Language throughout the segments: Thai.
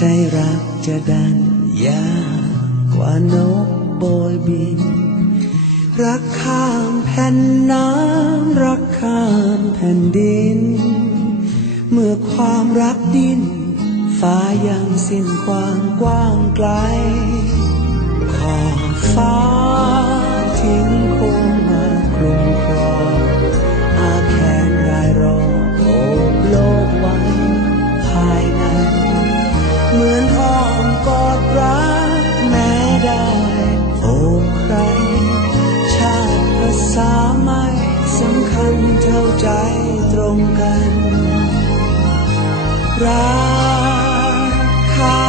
ใช่รักจะดันยากกว่านกโบยบิน รักข้ามแผ่นน้ำรักข้ามแผ่นดิน เมื่อความรักดินฟ้ายังสิ้นความกว้างไกล ขอฟ้าทิ้งคง รักข้า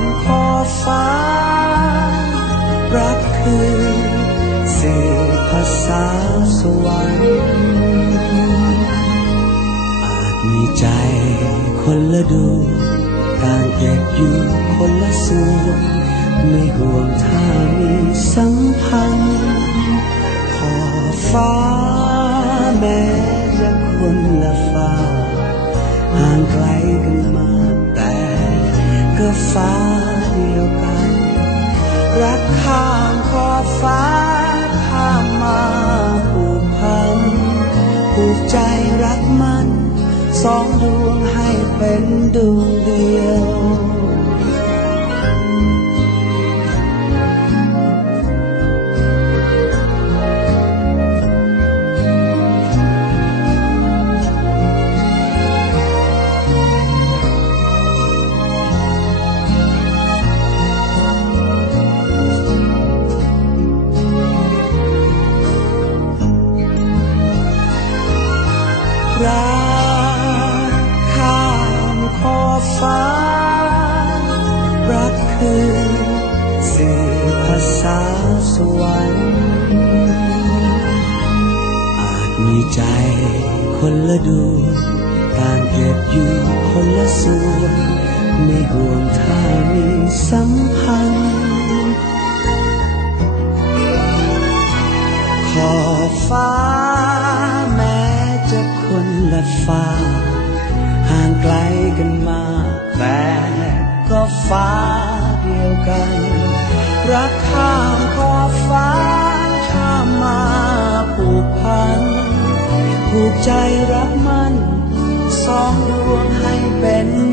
มขอบฟ้า รักคือสื่อภาษาสวรรค์อาจมีใจคนละดวงต่างเก็บอยู่คนละส่วนไม่ห่วงถ้ามีสัมพันธ์ขอบฟ้า ฟ้าเดียวกัน รักข้ามขอบฟ้าข้ามมาผูกพันผูกใจรักมัน สองดวงให้เป็นดวงเดียว ฟ้า รักคือสื่อภาษาสวรรค์อาจมีใจคนละดวงต่างเก็บอยู่คนละส่วนไม่ห่วงถ้ามีสัมพันธ์ขอบฟ้าแม้จะคนละฟ้าห่างไกลกันมา แต่ก็ฟ้าเดียวกัน รักข้ามขอบฟ้าข้ามมาผูกพัน ผูกใจรักมัน สองดวงให้เป็น